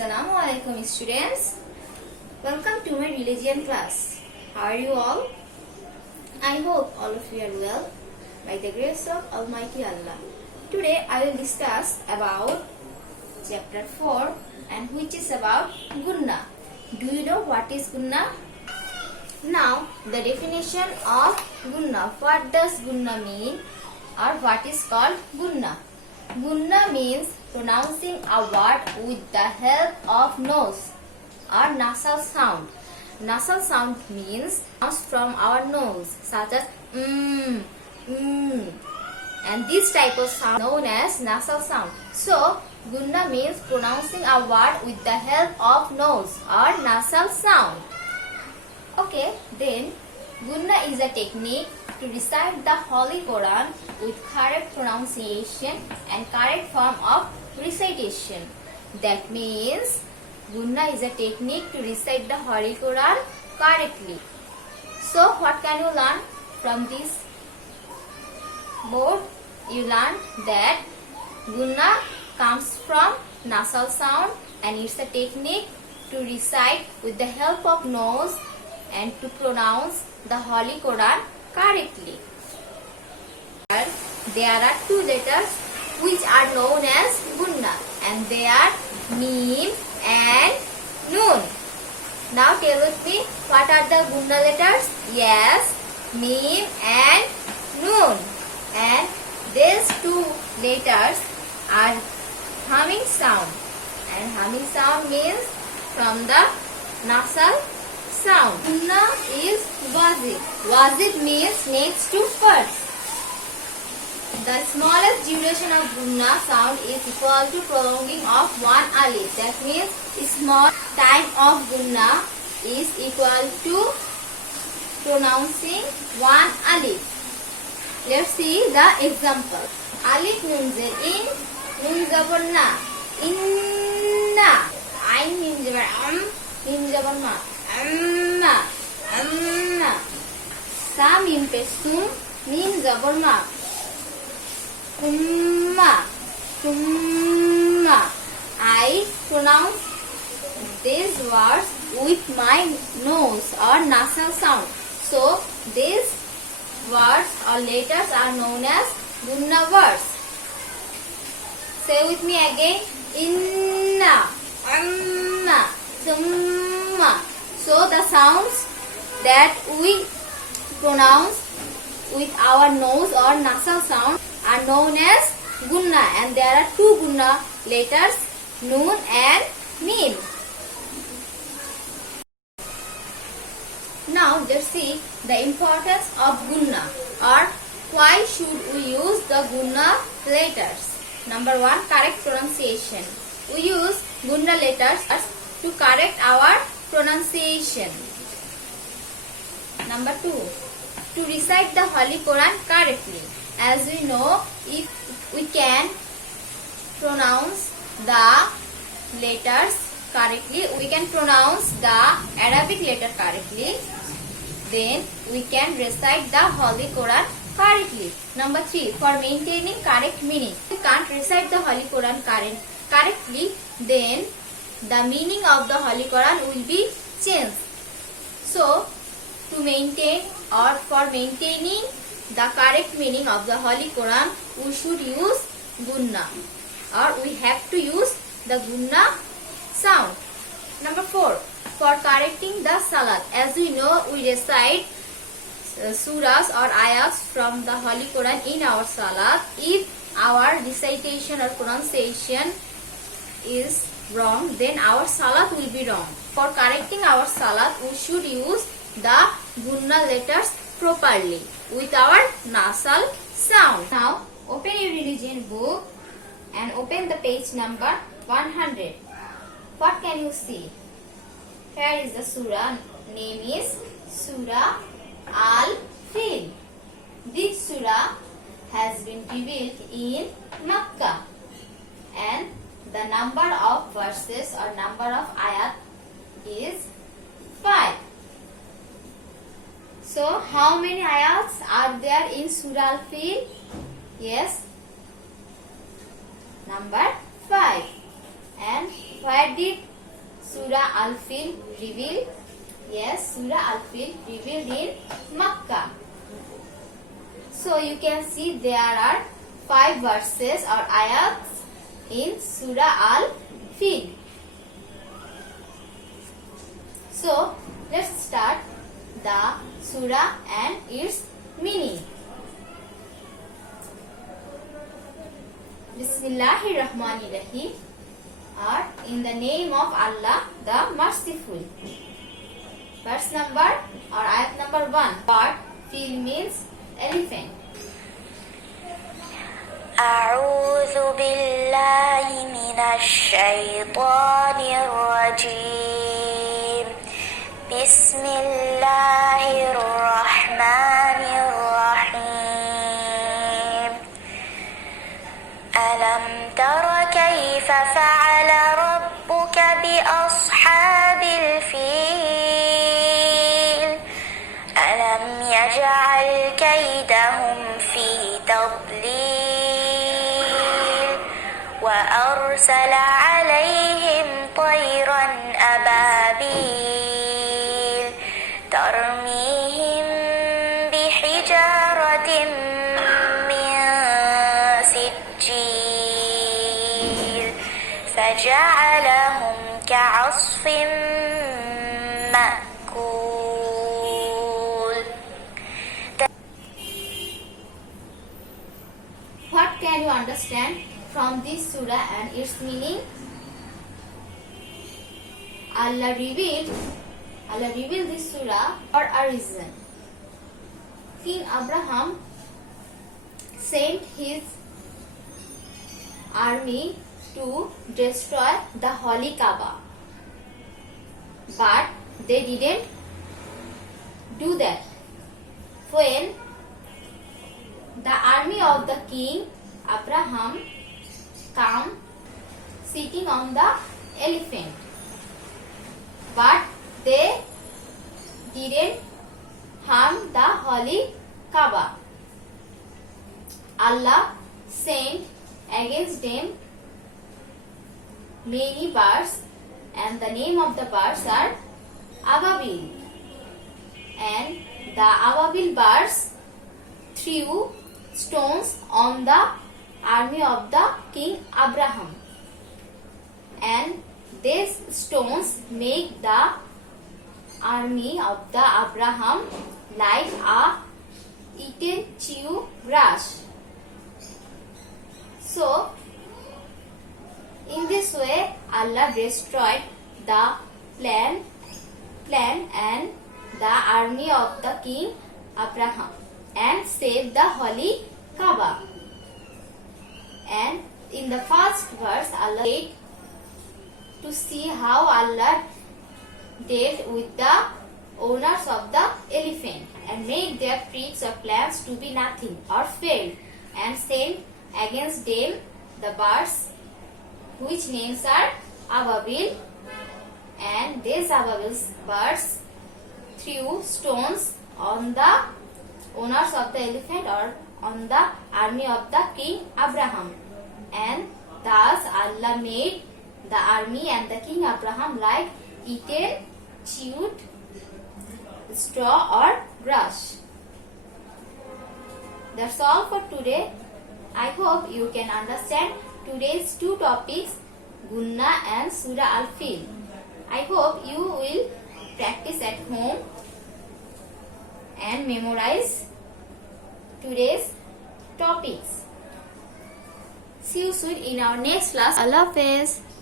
Assalamu alaikum students. Welcome to my religion class. How are you all? I hope all of you are well by the grace of Almighty Allah. Today I will discuss about chapter 4 and which is about gunna. Do you know what is gunna? Now the definition of gunna. What does gunna mean or what is called gunna? Gunna means pronouncing a word with the help of nose or nasal sound. Nasal sound means sounds from our nose such as and this type of sound known as nasal sound. So gunna means pronouncing a word with the help of nose or nasal sound. Okay, then gunna is a technique to recite the Holy Quran with correct pronunciation and correct form of recitation. That means gunna is a technique to recite the Holy Quran correctly. So what can you learn from this board? You learn that gunna comes from nasal sound and it's a technique to recite with the help of nose and to pronounce the Holy Quran correctly. There are two letters which are known as gunna and they are mim and noon. Now tell with me, what are the gunna letters? Yes, mim and noon. And these two letters are humming sound. And humming sound means from the nasal sound. Gunna is wazid. Wazid means next to first. The smallest duration of gunna sound is equal to prolonging of one alif. That means small time of gunna is equal to pronouncing one alif. Let's see the example. Alif nun zer in, nun zabar na, inna. Ain mim zabar mim zabar ma, amma, amma. Sa mim pe sum, mim zabar ma. Kumma, kumma. I pronounce these words with my nose or nasal sound. So these words or letters are known as gunna words. Say with me again. Inna, amma, summa. So the sounds that we pronounce with our nose or nasal sound are known as gunna and there are two gunna letters, noon and mim. Now let's see the importance of gunna or why should we use the gunna letters. Number 1, correct pronunciation. We use gunna letters to correct our pronunciation. Number 2, to recite the Holy Quran correctly. As we know, if we can pronounce the letters correctly, we can pronounce the Arabic letter correctly, then we can recite the Holy Quran correctly. Number 3, for maintaining correct meaning. If we can't recite the Holy Quran correctly, then the meaning of the Holy Quran will be changed. So, to maintain or for maintaining the correct meaning of the Holy Quran, we should use gunna or we have to use the gunna sound. Number 4, for correcting the salat. As we know, we recite surahs or ayats from the Holy Quran in our salat. If our recitation or pronunciation is wrong, then our salat will be wrong. For correcting our salat, we should use the gunna letters properly with our nasal sound. Now open your religion book and open the page number 100. What can you see? Here is the surah. Name is Surah Al-Fil. This surah has been revealed in Makkah and the number of verses or number of ayat is 5. So, how many ayats are there in Surah Al-Fil? Yes, number 5. And where did Surah Al-Fil revealed? Yes, Surah Al-Fil revealed in Makkah. So you can see there are 5 verses or ayats in Surah Al-Fil. So let's start the surah and its meaning. Bismillahirrahmanirrahim, or in the name of Allah the Merciful. Verse number or ayat number 1. What? Fil means elephant. أعوذ بالله من الشيطان الرجيم بسم الله الرحمن الرحيم ألم تر كيف فعل ربك بأصحاب الفيل ألم يجعل كيدهم في تضليل وأرسل عليهم طيرا أبابيل ترميهم بحجارة من سجيل فجعلهم كعصف مأكول. What can you understand from this surah and its meaning? Allah revealed this surah for a reason. King Abraham sent his army to destroy the Holy Kaaba, but they didn't do that. When the army of the king Abraham came sitting on the elephant, but they didn't harm the Holy Kaaba. Allah sent against them many birds, and the name of the birds are Ababil. And the Ababil birds threw stones on the army of the king Abraham, and these stones make the army of the Abraham like a eaten chew grass. So in this way Allah destroyed the plan and the army of the king Abraham and saved the Holy Kaaba. And in the first verse Allah said to see how Allah dealt with the owners of the elephant and made their tricks or plans to be nothing or failed, and sent against them the birds which names are Ababil, and these Ababil birds threw stones on the owners of the elephant or on the army of the king Abraham, and thus Allah made the army and the king Abraham like eaten chewed straw or grass. That's all for today. I hope you can understand today's 2 topics, Gunna and Surah Al-Fil. I hope you will practice at home and memorize today's topics. See you soon in our next class. Allah Hafiz.